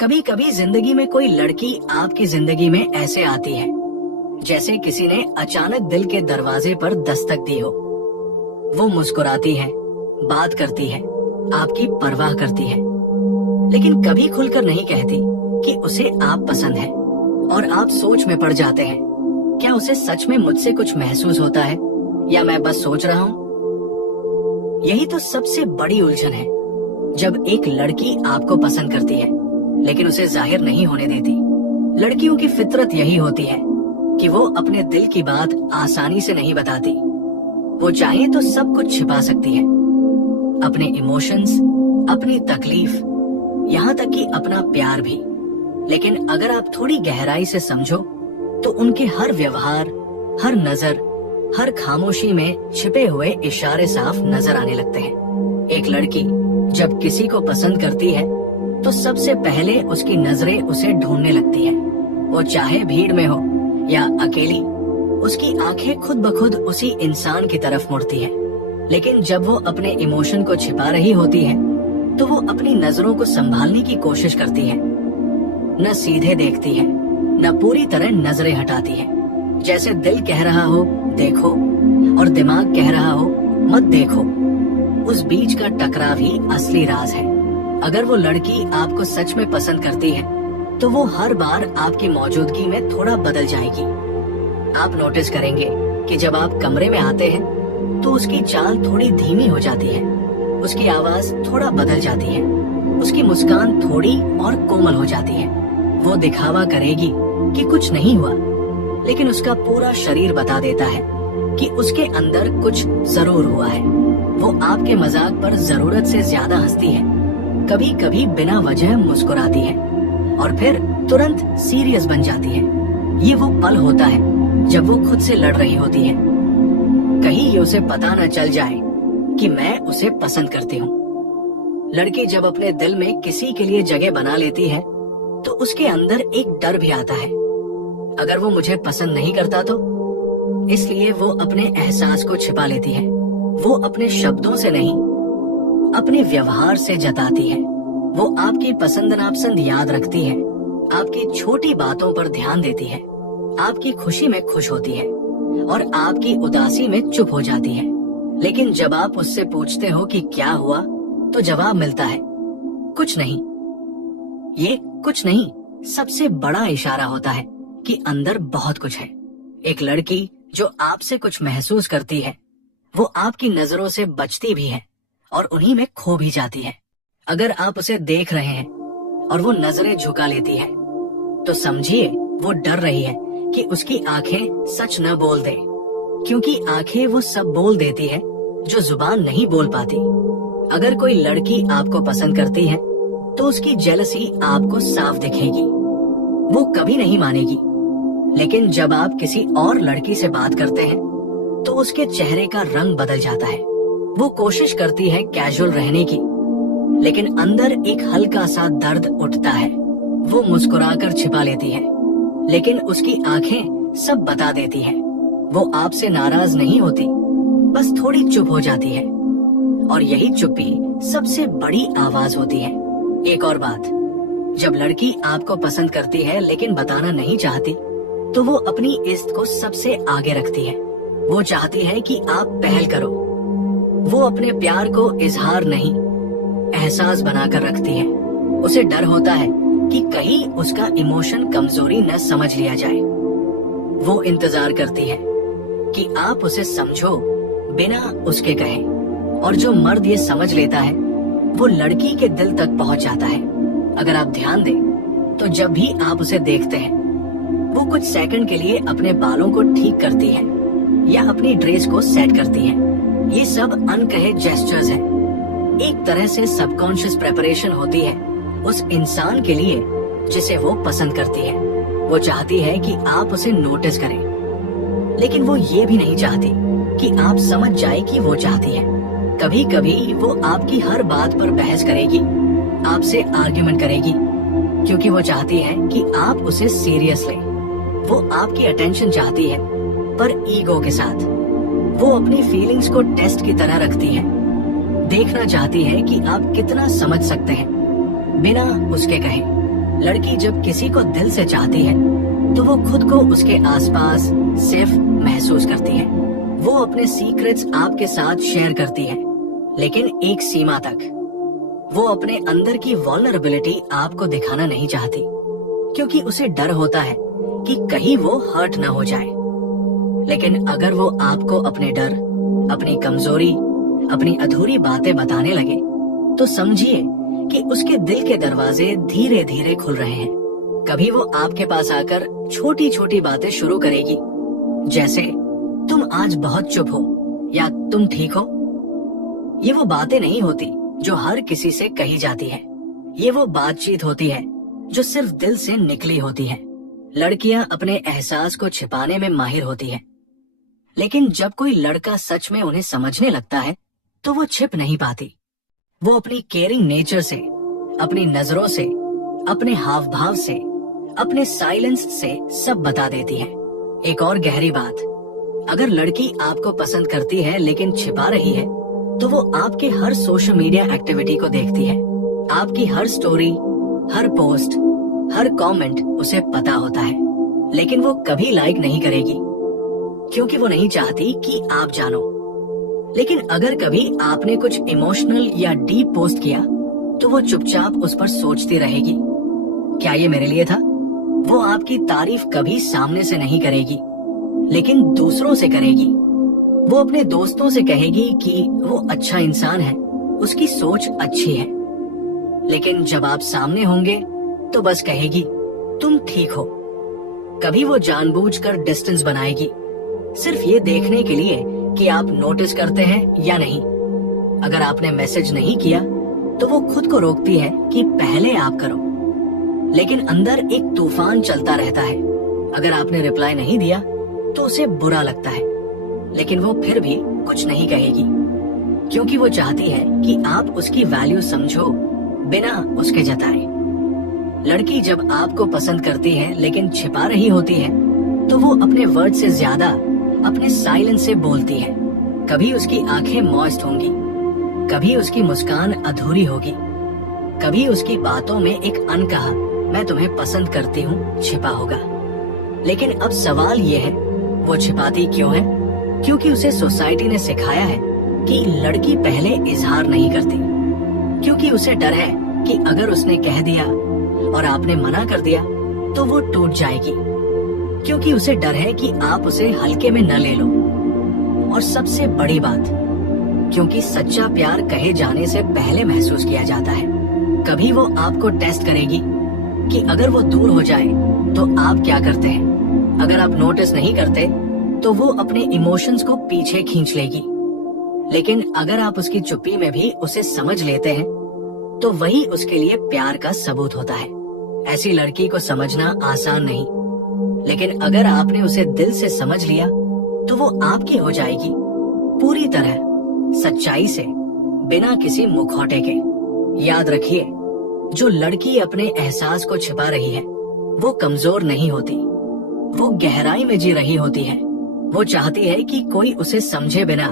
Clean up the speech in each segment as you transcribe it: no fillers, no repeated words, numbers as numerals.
कभी कभी जिंदगी में कोई लड़की आपकी जिंदगी में ऐसे आती है जैसे किसी ने अचानक दिल के दरवाजे पर दस्तक दी हो। वो मुस्कुराती है, बात करती है, आपकी परवाह करती है, लेकिन कभी खुलकर नहीं कहती कि उसे आप पसंद है। और आप सोच में पड़ जाते हैं, क्या उसे सच में मुझसे कुछ महसूस होता है या मैं बस सोच रहा हूँ। यही तो सबसे बड़ी उलझन है, जब एक लड़की आपको पसंद करती है लेकिन उसे जाहिर नहीं होने देती। लड़कियों की फितरत यही होती है कि वो अपने दिल की बात आसानी से नहीं बताती। वो चाहे तो सब कुछ छिपा सकती है, अपने इमोशंस, अपनी तकलीफ, यहाँ तक कि अपना प्यार भी। लेकिन अगर आप थोड़ी गहराई से समझो तो उनके हर व्यवहार, हर नजर, हर खामोशी में छिपे हुए इशारे साफ नजर आने लगते हैं। एक लड़की जब किसी को पसंद करती है तो सबसे पहले उसकी नजरें उसे ढूंढने लगती है। वो चाहे भीड़ में हो या अकेली, उसकी आंखें खुद ब खुद उसी इंसान की तरफ मुड़ती है। लेकिन जब वो अपने इमोशन को छिपा रही होती है तो वो अपनी नजरों को संभालने की कोशिश करती है। न सीधे देखती है, न पूरी तरह नजरें हटाती है। जैसे दिल कह रहा हो देखो और दिमाग कह रहा हो मत देखो। उस बीच का टकराव ही असली राज है। अगर वो लड़की आपको सच में पसंद करती है तो वो हर बार आपकी मौजूदगी में थोड़ा बदल जाएगी। आप नोटिस करेंगे कि जब आप कमरे में आते हैं तो उसकी चाल थोड़ी धीमी हो जाती है, उसकी आवाज थोड़ा बदल जाती है, उसकी मुस्कान थोड़ी और कोमल हो जाती है। वो दिखावा करेगी कि कुछ नहीं हुआ, लेकिन उसका पूरा शरीर बता देता है कि उसके अंदर कुछ जरूर हुआ है। वो आपके मजाक पर जरूरत से ज्यादा हंसती है, कभी कभी बिना वजह मुस्कुराती है और फिर तुरंत सीरियस बन जाती है। ये वो पल होता है जब वो खुद से लड़ रही होती है, कहीं ये उसे पता न चल जाए कि मैं उसे पसंद करती हूँ। लड़की जब अपने दिल में किसी के लिए जगह बना लेती है तो उसके अंदर एक डर भी आता है, अगर वो मुझे पसंद नहीं करता तो। इसलिए वो अपने एहसास को छिपा लेती है। वो अपने शब्दों से नहीं, अपने व्यवहार से जताती है। वो आपकी पसंद नापसंद याद रखती है, आपकी छोटी बातों पर ध्यान देती है, आपकी खुशी में खुश होती है और आपकी उदासी में चुप हो जाती है। लेकिन जब आप उससे पूछते हो कि क्या हुआ तो जवाब मिलता है कुछ नहीं। ये कुछ नहीं सबसे बड़ा इशारा होता है कि अंदर बहुत कुछ है। एक लड़की जो आपसे कुछ महसूस करती है वो आपकी नजरों से बचती भी है और उन्हीं में खो भी जाती है। अगर आप उसे देख रहे हैं और वो नजरें झुका लेती है तो समझिए वो डर रही है कि उसकी आंखें सच न बोल दे, क्योंकि आंखें वो सब बोल देती है जो जुबान नहीं बोल पाती। अगर कोई लड़की आपको पसंद करती है तो उसकी जेलसी आपको साफ दिखेगी, वो कभी नहीं मानेगी। लेकिन जब आप किसी और लड़की से बात करते हैं तो उसके चेहरे का रंग बदल जाता है। वो कोशिश करती है कैजुअल रहने की, लेकिन अंदर एक हल्का सा दर्द उठता है। वो मुस्कुराकर छिपा लेती है, लेकिन उसकी आंखें सब बता देती हैं। वो आपसे नाराज नहीं होती, बस थोड़ी चुप हो जाती है और यही चुप्पी सबसे बड़ी आवाज होती है। एक और बात, जब लड़की आपको पसंद करती है लेकिन बताना नहीं चाहती तो वो अपनी इज्जत को सबसे आगे रखती है। वो चाहती है कि आप पहल करो। वो अपने प्यार को इजहार नहीं, एहसास बनाकर रखती है। उसे डर होता है कि कहीं उसका इमोशन कमजोरी न समझ लिया जाए। वो इंतजार करती है कि आप उसे समझो बिना उसके कहे, और जो मर्द ये समझ लेता है वो लड़की के दिल तक पहुंच जाता है। अगर आप ध्यान दें तो जब भी आप उसे देखते हैं वो कुछ सेकंड के लिए अपने बालों को ठीक करती है या अपनी ड्रेस को सेट करती है। ये सब अनकहे जेस्चर्स हैं। एक तरह से सबकॉन्शियस प्रेपरेशन होती है उस इंसान के लिए जिसे वो पसंद करती है। वो चाहती है कि आप उसे नोटिस करें, लेकिन वो ये भी नहीं चाहती कि आप समझ जाए कि वो चाहती है। कभी कभी वो आपकी हर बात पर बहस करेगी, आपसे आर्ग्यूमेंट करेगी, क्योंकि वो चाहती है कि आप उसे सीरियस लें। वो आपकी अटेंशन चाहती है, पर ईगो के साथ। वो अपनी फीलिंग्स को टेस्ट की तरह रखती है, देखना चाहती है कि आप कितना समझ सकते हैं बिना उसके कहे। लड़की जब किसी को दिल से चाहती है तो वो खुद को उसके आसपास सेफ महसूस करती है। वो अपने सीक्रेट्स आपके साथ शेयर करती है, लेकिन एक सीमा तक। वो अपने अंदर की वल्नरेबिलिटी आपको दिखाना नहीं चाहती, क्योंकि उसे डर होता है कि कहीं वो हर्ट ना हो जाए। लेकिन अगर वो आपको अपने डर, अपनी कमजोरी, अपनी अधूरी बातें बताने लगे, तो समझिए कि उसके दिल के दरवाजे धीरे धीरे खुल रहे हैं। कभी वो आपके पास आकर छोटी छोटी बातें शुरू करेगी, जैसे तुम आज बहुत चुप हो या तुम ठीक हो। ये वो बातें नहीं होती जो हर किसी से कही जाती है। ये वो बातचीत होती है जो सिर्फ दिल से निकली होती है। लड़कियां अपने एहसास को छिपाने में माहिर होती है, लेकिन जब कोई लड़का सच में उन्हें समझने लगता है तो वो छिप नहीं पाती। वो अपनी केयरिंग नेचर से, अपनी नजरों से, अपने हाव भाव से, अपने साइलेंस से सब बता देती है। एक और गहरी बात, अगर लड़की आपको पसंद करती है लेकिन छिपा रही है, तो वो आपके हर सोशल मीडिया एक्टिविटी को देखती है। आपकी हर स्टोरी, हर पोस्ट, हर कमेंट उसे पता होता है, लेकिन वो कभी लाइक नहीं करेगी, क्योंकि वो नहीं चाहती कि आप जानो। लेकिन अगर कभी आपने कुछ इमोशनल या डीप पोस्ट किया, तो वो चुपचाप उस पर सोचती रहेगी, क्या ये मेरे लिए था? वो आपकी तारीफ कभी सामने से नहीं करेगी, लेकिन दूसरों से करेगी। वो अपने दोस्तों से कहेगी कि वो अच्छा इंसान है, उसकी सोच अच्छी है। लेकिन जब आप सामने होंगे तो बस कहेगी तुम ठीक हो। कभी वो जानबूझकर डिस्टेंस बनाएगी, सिर्फ ये देखने के लिए कि आप नोटिस करते हैं या नहीं। अगर आपने मैसेज नहीं किया तो वो खुद को रोकती है कि पहले आप करो, लेकिन अंदर एक तूफान चलता रहता है। अगर आपने रिप्लाई नहीं दिया तो उसे बुरा लगता है, लेकिन वो फिर भी कुछ नहीं कहेगी, क्योंकि वो चाहती है कि आप उसकी वैल्यू समझो बिना उसके जताए। लड़की जब आपको पसंद करती है लेकिन छिपा रही होती है, तो वो अपने वर्ड से ज्यादा अपने साइलेंस से बोलती है। कभी उसकी आंखें मॉइस्ट होंगी, कभी उसकी मुस्कान अधूरी होगी, कभी उसकी बातों में एक अनकहा मैं तुम्हें पसंद करती हूँ छिपा होगा। लेकिन अब सवाल ये है, वो छिपाती क्यों है? क्योंकि उसे सोसाइटी ने सिखाया है कि लड़की पहले इजहार नहीं करती, क्योंकि उसे डर है कि अगर उसने कह दिया और आपने मना कर दिया तो वो टूट जाएगी, क्योंकि उसे डर है कि आप उसे हल्के में न ले लो। और सबसे बड़ी बात, क्योंकि सच्चा प्यार कहे जाने से पहले महसूस किया जाता है। कभी वो आपको टेस्ट करेगी कि अगर वो दूर हो जाए तो आप क्या करते हैं। अगर आप नोटिस नहीं करते तो वो अपने इमोशंस को पीछे खींच लेगी, लेकिन अगर आप उसकी चुप्पी में भी उसे समझ लेते हैं तो वही उसके लिए प्यार का सबूत होता है। ऐसी लड़की को समझना आसान नहीं, लेकिन अगर आपने उसे दिल से समझ लिया तो वो आपकी हो जाएगी, पूरी तरह सच्चाई से, बिना किसी मुखौटे के। याद रखिए, जो लड़की अपने एहसास को छिपा रही है वो कमजोर नहीं होती, वो गहराई में जी रही होती है। वो चाहती है कि कोई उसे समझे बिना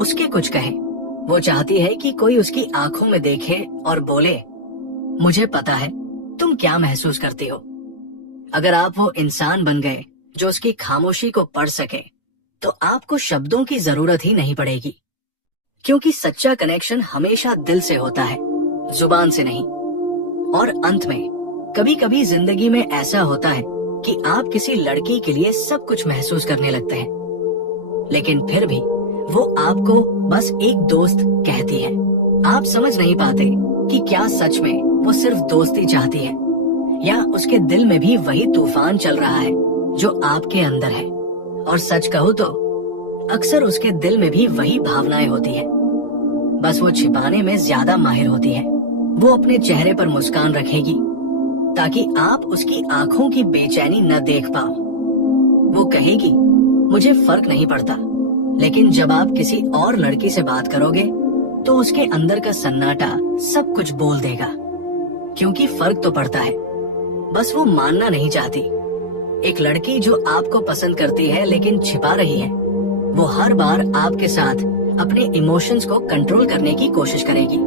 उसके कुछ कहे। वो चाहती है कि कोई उसकी आंखों में देखे और बोले, मुझे पता है तुम क्या महसूस करती हो। अगर आप वो इंसान बन गए जो उसकी खामोशी को पढ़ सके, तो आपको शब्दों की जरूरत ही नहीं पड़ेगी, क्योंकि सच्चा कनेक्शन हमेशा दिल से होता है, जुबान से नहीं। और अंत में, कभी कभी जिंदगी में ऐसा होता है कि आप किसी लड़की के लिए सब कुछ महसूस करने लगते हैं, लेकिन फिर भी वो आपको बस एक दोस्त कहती है। आप समझ नहीं पाते कि क्या सच में वो सिर्फ दोस्ती चाहती है, या उसके दिल में भी वही तूफान चल रहा है जो आपके अंदर है। और सच कहूँ तो अक्सर उसके दिल में भी वही भावनाएं होती है, बस वो छिपाने में ज्यादा माहिर होती है। वो अपने चेहरे पर मुस्कान रखेगी ताकि आप उसकी आंखों की बेचैनी न देख पाओ। वो कहेगी, मुझे फर्क नहीं पड़ता, लेकिन जब आप किसी और लड़की से बात करोगे तो उसके अंदर का सन्नाटा सब कुछ बोल देगा, क्योंकि फर्क तो पड़ता है, बस वो मानना नहीं चाहती। एक लड़की जो आपको पसंद करती है लेकिन छिपा रही है, वो हर बार आपके साथ अपने इमोशंस को कंट्रोल करने की कोशिश करेगी।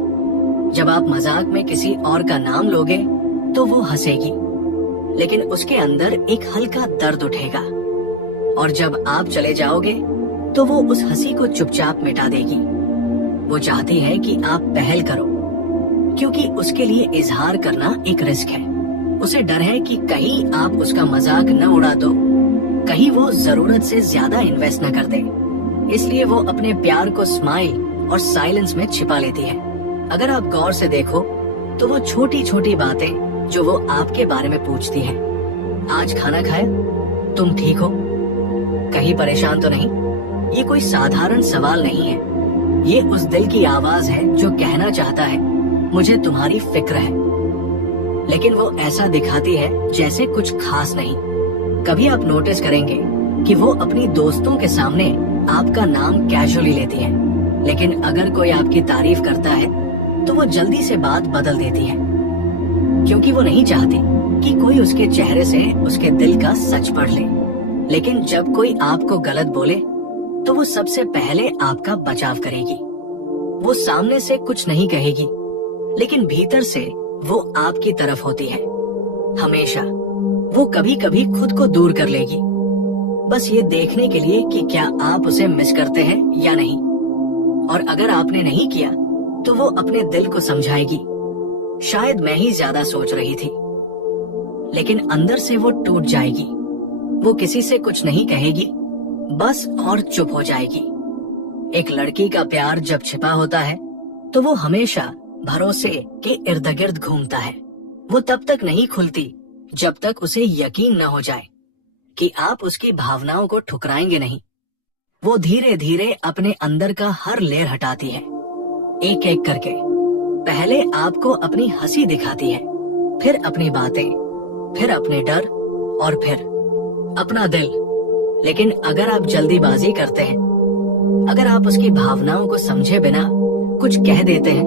जब आप मजाक में किसी और का नाम लोगे तो वो हंसेगी, लेकिन उसके अंदर एक हल्का दर्द उठेगा। और जब आप चले जाओगे तो वो उस हंसी को चुपचाप मिटा देगी। वो चाहती है कि आप पहल करो, क्योंकि उसके लिए इजहार करना एक रिस्क है। उसे डर है कि कहीं आप उसका मजाक न उड़ा दो, कहीं वो जरूरत से ज्यादा इन्वेस्ट न कर दे। इसलिए वो अपने प्यार को स्माइल और साइलेंस में छिपा लेती है। अगर आप गौर से देखो तो वो छोटी छोटी बातें जो वो आपके बारे में पूछती है, आज खाना खाया, तुम ठीक हो, कहीं परेशान तो नहीं, ये कोई साधारण सवाल नहीं है। ये उस दिल की आवाज है जो कहना चाहता है, मुझे तुम्हारी फिक्र है। लेकिन वो ऐसा दिखाती है जैसे कुछ खास नहीं। कभी आप नोटिस करेंगे कि वो अपनी दोस्तों के सामने आपका नाम कैजुअली लेती है, लेकिन अगर कोई आपकी तारीफ करता है तो वो जल्दी से बात बदल देती है, क्योंकि वो नहीं चाहती कि कोई उसके चेहरे से उसके दिल का सच पढ़ ले। लेकिन जब कोई आपको गलत बोले तो वो सबसे पहले आपका बचाव करेगी। वो सामने से कुछ नहीं कहेगी, लेकिन भीतर से वो आपकी तरफ होती है हमेशा। वो कभी कभी खुद को दूर कर लेगी, बस ये देखने के लिए कि क्या आप उसे मिस करते हैं या नहीं। और अगर आपने नहीं किया तो वो अपने दिल को समझाएगी, शायद मैं ही ज्यादा सोच रही थी। लेकिन अंदर से वो टूट जाएगी। वो किसी से कुछ नहीं कहेगी, बस और चुप हो जाएगी। एक लड़की का प्यार जब छिपा होता है तो वो हमेशा भरोसे के इर्द गिर्द घूमता है। वो तब तक नहीं खुलती जब तक उसे यकीन न हो जाए कि आप उसकी भावनाओं को ठुकराएंगे नहीं। वो धीरे धीरे अपने अंदर का हर लेयर हटाती है, एक एक करके। पहले आपको अपनी हंसी दिखाती है, फिर अपनी बातें, फिर अपने डर और फिर अपना दिल। लेकिन अगर आप जल्दीबाजी करते हैं, अगर आप उसकी भावनाओं को समझे बिना कुछ कह देते हैं,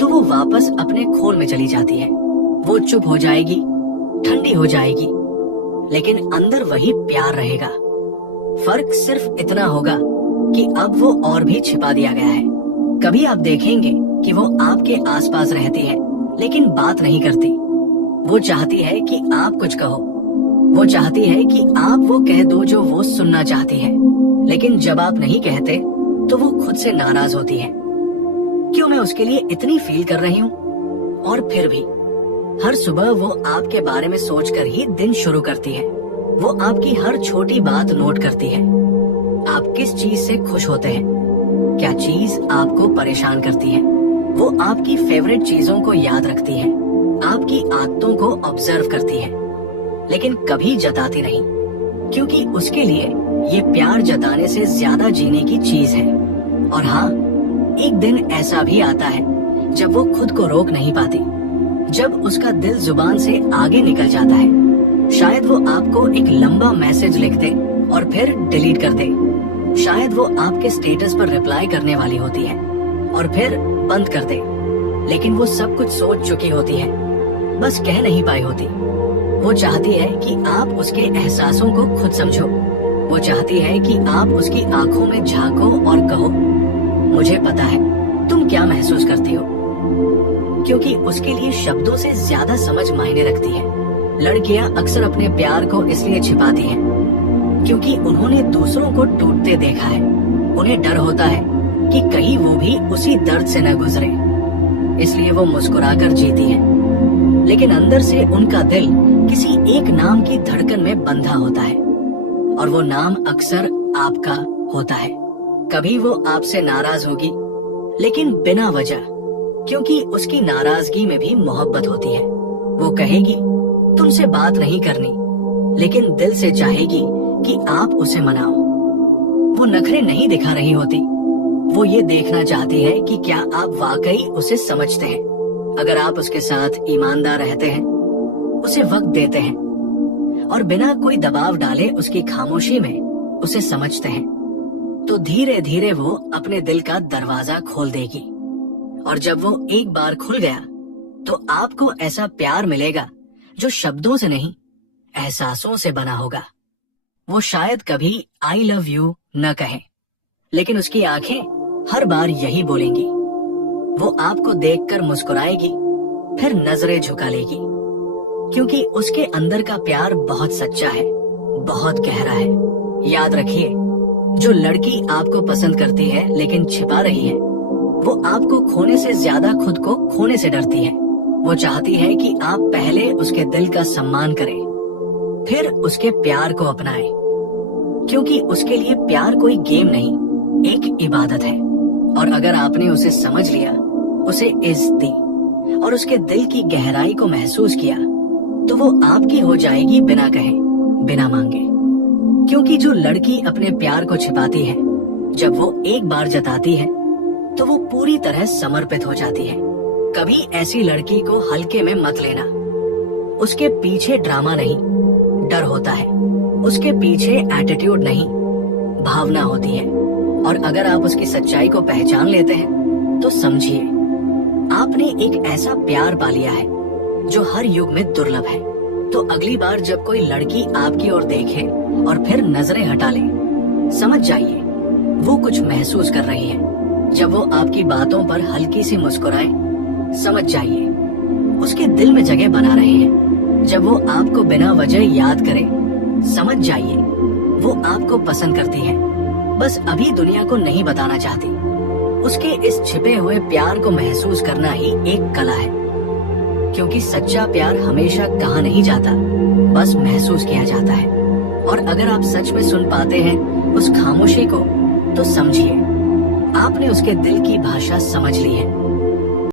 तो वो वापस अपने खोल में चली जाती है। वो चुप हो जाएगी, ठंडी हो जाएगी, लेकिन अंदर वही प्यार रहेगा। फर्क सिर्फ इतना होगा कि अब वो और भी छिपा दिया गया है। कभी आप देखेंगे कि वो आपके आसपास रहती है, लेकिन बात नहीं करती। वो चाहती है कि आप कुछ कहो, वो चाहती है कि आप वो कह दो जो वो सुनना चाहती है। लेकिन जब आप नहीं कहते तो वो खुद से नाराज होती है। क्यों मैं उसके लिए इतनी फील कर रही हूँ? और फिर भी हर सुबह वो आपके बारे में सोचकर ही दिन शुरू करती है। वो आपकी हर छोटी बात नोट करती है। आप किस चीज से खुश होते हैं, क्या चीज आपको परेशान करती है। वो आपकी फेवरेट चीजों को याद रखती है, आपकी आदतों को ऑब्जर्व करती है, लेकिन कभी जताती नहीं, क्योंकि उसके लिए ये प्यार जताने से ज्यादा जीने की चीज है। और हाँ, एक दिन ऐसा भी आता है जब वो खुद को रोक नहीं पाती, जब उसका दिल जुबान से आगे निकल जाता है। शायद वो आपको एक लंबा मैसेज लिख दे और फिर डिलीट कर दे। शायद वो आपके स्टेटस पर रिप्लाई करने वाली होती है और फिर बंद कर दे। लेकिन वो सब कुछ सोच चुकी होती है, बस कह नहीं पाई होती। वो चाहती है कि आप उसके एहसासों को खुद समझो। वो चाहती है कि आप उसकी आंखों में झांको और कहो, मुझे पता है तुम क्या महसूस करती हो। क्योंकि उसके लिए शब्दों से ज्यादा समझ मायने रखती है। लड़कियां अक्सर अपने प्यार को इसलिए छिपाती हैं क्योंकि उन्होंने दूसरों को टूटते देखा है। उन्हें डर होता है कि कहीं वो भी उसी दर्द से न गुजरे, इसलिए वो मुस्कुराकर जीती हैं। लेकिन अंदर से उनका दिल किसी एक नाम की धड़कन में बंधा होता है, और वो नाम अक्सर आपका होता है। कभी वो आपसे नाराज होगी, लेकिन बिना वजह, क्योंकि उसकी नाराजगी में भी मोहब्बत होती है। वो कहेगी तुमसे बात नहीं करनी, लेकिन दिल से चाहेगी कि आप उसे मनाओ। वो नखरे नहीं दिखा रही होती, वो ये देखना चाहती है कि क्या आप वाकई उसे समझते हैं। अगर आप उसके साथ ईमानदार रहते हैं, उसे वक्त देते हैं और बिना कोई दबाव डाले उसकी खामोशी में उसे समझते हैं, तो धीरे धीरे वो अपने दिल का दरवाजा खोल देगी। और जब वो एक बार खुल गया तो आपको ऐसा प्यार मिलेगा जो शब्दों से नहीं, एहसासों से बना होगा। वो शायद कभी आई लव यू न कहे, लेकिन उसकी आंखें हर बार यही बोलेंगी। वो आपको देखकर मुस्कुराएगी, फिर नजरें झुका लेगी, क्योंकि उसके अंदर का प्यार बहुत सच्चा है, बहुत गहरा है। याद रखिए, जो लड़की आपको पसंद करती है लेकिन छिपा रही है, वो आपको खोने से ज्यादा खुद को खोने से डरती है। वो चाहती है कि आप पहले उसके दिल का सम्मान करें, फिर उसके प्यार को अपनाएं। क्योंकि उसके लिए प्यार कोई गेम नहीं, एक इबादत है। और अगर आपने उसे समझ लिया, उसे इज्जत दी और उसके दिल की गहराई को महसूस किया, तो वो आपकी हो जाएगी बिना कहे, बिना मांगे। क्योंकि जो लड़की अपने प्यार को छिपाती है, जब वो एक बार जताती है तो वो पूरी तरह समर्पित हो जाती है। कभी ऐसी लड़की को हल्के में मत लेना। उसके पीछे ड्रामा नहीं, डर होता है। उसके पीछे एटीट्यूड नहीं, भावना होती है। और अगर आप उसकी सच्चाई को पहचान लेते हैं तो समझिए, आपने एक ऐसा प्यार पा लिया है जो हर युग में दुर्लभ है। तो अगली बार जब कोई लड़की आपकी ओर देखे और फिर नजरें हटा ले, समझ जाइए वो कुछ महसूस कर रही है। जब वो आपकी बातों पर हल्की सी मुस्कुराए, समझ जाइए उसके दिल में जगह बना रहे हैं। जब वो आपको बिना वजह याद करे, समझ जाइए वो आपको पसंद करती है, बस अभी दुनिया को नहीं बताना चाहती। उसके इस छिपे हुए प्यार को महसूस करना ही एक कला है। क्योंकि सच्चा प्यार हमेशा कहा नहीं जाता, बस महसूस किया जाता है। और अगर आप सच में सुन पाते हैं उस खामोशी को, तो समझिए आपने उसके दिल की भाषा समझ ली है।